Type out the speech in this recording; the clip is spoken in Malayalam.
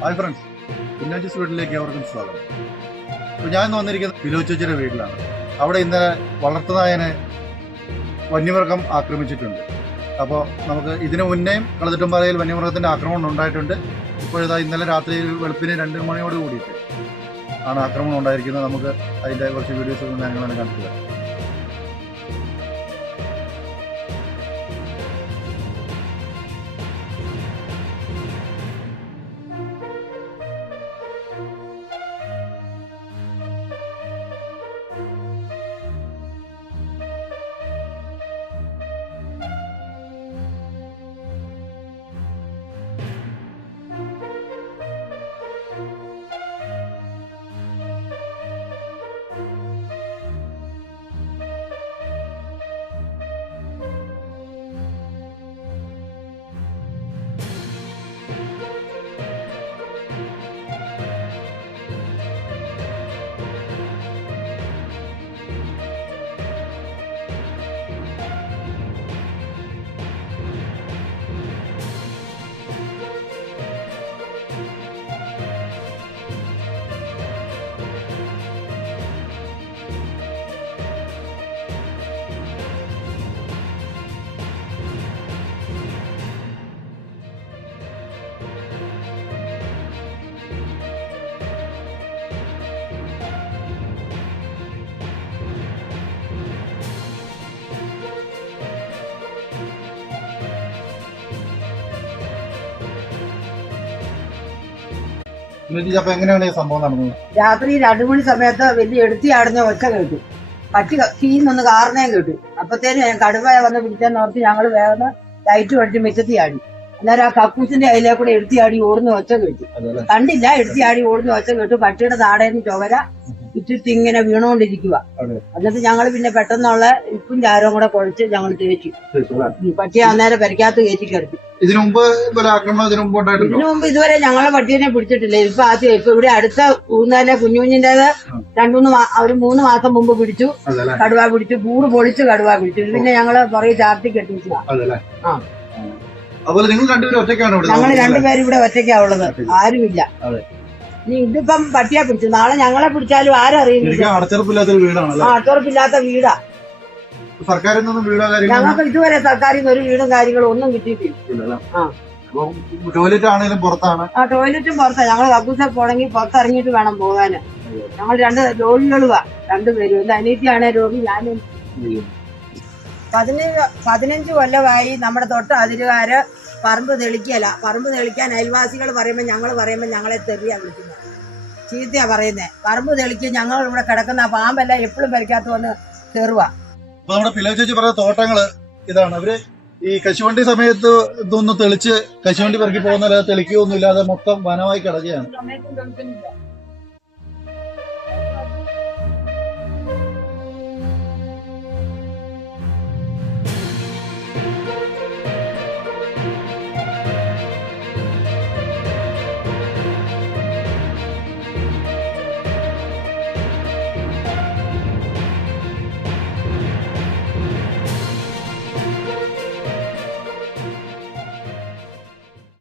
ഹായ് ഫ്രണ്ട്സ്, കുഞ്ഞാച്ചി വീട്ടിലേക്ക് അവർക്കും സ്വാഗതം. അപ്പോൾ ഞാൻ ഇന്ന് വന്നിരിക്കുന്നത് ഫിലോച്ചേച്ചിയുടെ വീട്ടിലാണ്. അവിടെ ഇന്നലെ വളർത്തുനായനെ വന്യമൃഗം ആക്രമിച്ചിട്ടുണ്ട്. അപ്പോൾ നമുക്ക് ഇതിനു മുന്നേയും കളത്തിട്ടുംപാറയിൽ വന്യമൃഗത്തിൻ്റെ ആക്രമണം ഉണ്ടായിട്ടുണ്ട്. ഇപ്പോഴിതാ ഇന്നലെ രാത്രി വെളുപ്പിന് 2 മണിയോട് കൂടിയിട്ട് ആണ് ആക്രമണം ഉണ്ടായിരിക്കുന്നത്. നമുക്ക് അതിൻ്റെ കുറച്ച് വീഡിയോസ് ഞങ്ങളാണ് കാണിക്കുക. അപ്പൊ എങ്ങനെയാണ് ഈ സംഭവം നടന്നത്? രാത്രി 2 മണി സമയത്ത് വലിയ എടുത്തിയാടുന്ന ഒച്ച കേട്ടു. പട്ടി കീന്നൊന്ന് കാറിനേം കേട്ടു. അപ്പത്തേനും ഞാൻ കടുവ വന്ന് പിടിച്ചെന്ന് ഓർത്ത് ഞങ്ങൾ വേഗം ലൈറ്റ് പഠിച്ച് മിറ്റത്തിയാടി. അന്നേരം ആ കക്കൂസിന്റെ അതിലെ കൂടെ എടുത്തിയാടി ഓടുന്ന ഒച്ച കേട്ടു. കണ്ടില്ല, എടുത്തിയാടി ഓടുന്ന ഒച്ച കേട്ടു. പട്ടിയുടെ താടേന്ന് ചുവര ഇട്ടിട്ട് ഇങ്ങനെ വീണുകൊണ്ടിരിക്കുക. എന്നിട്ട് ഞങ്ങൾ പിന്നെ പെട്ടെന്നുള്ള ഉപ്പും ചാരവും കൂടെ കുഴച്ച് ഞങ്ങൾ തേച്ചു. പട്ടിയെ അന്നേരം പെരക്കകത്ത് കയറ്റി കിടത്തി. ഇതിനു മുമ്പ് ഇതുവരെ ഞങ്ങളെ പട്ടീനെ പിടിച്ചിട്ടില്ല. ഇപ്പൊ ആദ്യം ഇപ്പൊ ഇവിടെ അടുത്ത ഊന്നാലെ കുഞ്ഞുഞ്ഞിന്റേത് 3 മാസം മുമ്പ് പിടിച്ചു. കടുവ പിടിച്ചു, കൂട് പൊളിച്ച് കടുവ പിടിച്ചു. പിന്നെ ഞങ്ങള് കുറെ ചാർത്തി കെട്ടിച്ചു. ഞങ്ങള് 2 പേരും ഇവിടെ ഒറ്റയ്ക്കാ ഉള്ളത്, ആരുമില്ല. ഇതിപ്പം പട്ടിയെ പിടിച്ചു, നാളെ ഞങ്ങളെ പിടിച്ചാലും ആരറിയില്ല. അടച്ചുറപ്പില്ലാത്ത വീടാ. സർക്കാരിൽ നിന്നും വീടോ ഞങ്ങൾക്ക് ഇതുവരെ സർക്കാരിൽ നിന്ന് ഒരു വീടും കാര്യങ്ങളും ഒന്നും കിട്ടിയിട്ടില്ല. ടോയ്ലറ്റ് ആണെങ്കിലും പുറത്താണ്. ടോയ്ലറ്റും പുറത്താ. ഞങ്ങൾ കക്കൂസ പോണെങ്കിൽ പുറത്തിറങ്ങിയിട്ട് വേണം പോകാന്. ഞങ്ങൾ 2 രോഗികളുവാ, 2 പേരും. എന്റെ അനീതിയാണേ രോഗി, ഞാനും. 15 കൊല്ലമായി നമ്മുടെ തൊട്ട് അതിരുകാര് പറമ്പ് തെളിക്കല. പറമ്പ് തെളിക്കാൻ അയൽവാസികൾ പറയുമ്പോൾ ഞങ്ങളെ തെറിയാ വിളിക്കുന്നത്, ചീത്തയാ പറയുന്നേ. പറമ്പ് തെളിക്ക് ഞങ്ങൾ ഇവിടെ കിടക്കുന്ന പാമ്പെല്ലാം എപ്പോഴും പരിക്കാത്ത വന്ന് കയറുക. അപ്പൊ നമ്മുടെ ഫിലോച്ചേച്ചി പറഞ്ഞ തോട്ടങ്ങള് ഇതാണ്. അവര് ഈ കശുവണ്ടി സമയത്ത് ഇതൊന്ന് തെളിച്ച് കശുവണ്ടി പെറുക്കി പോകുന്ന തെളിക്കുകയൊന്നും ഇല്ലാതെ മൊത്തം വനമായി കിടക്കുകയാണ്.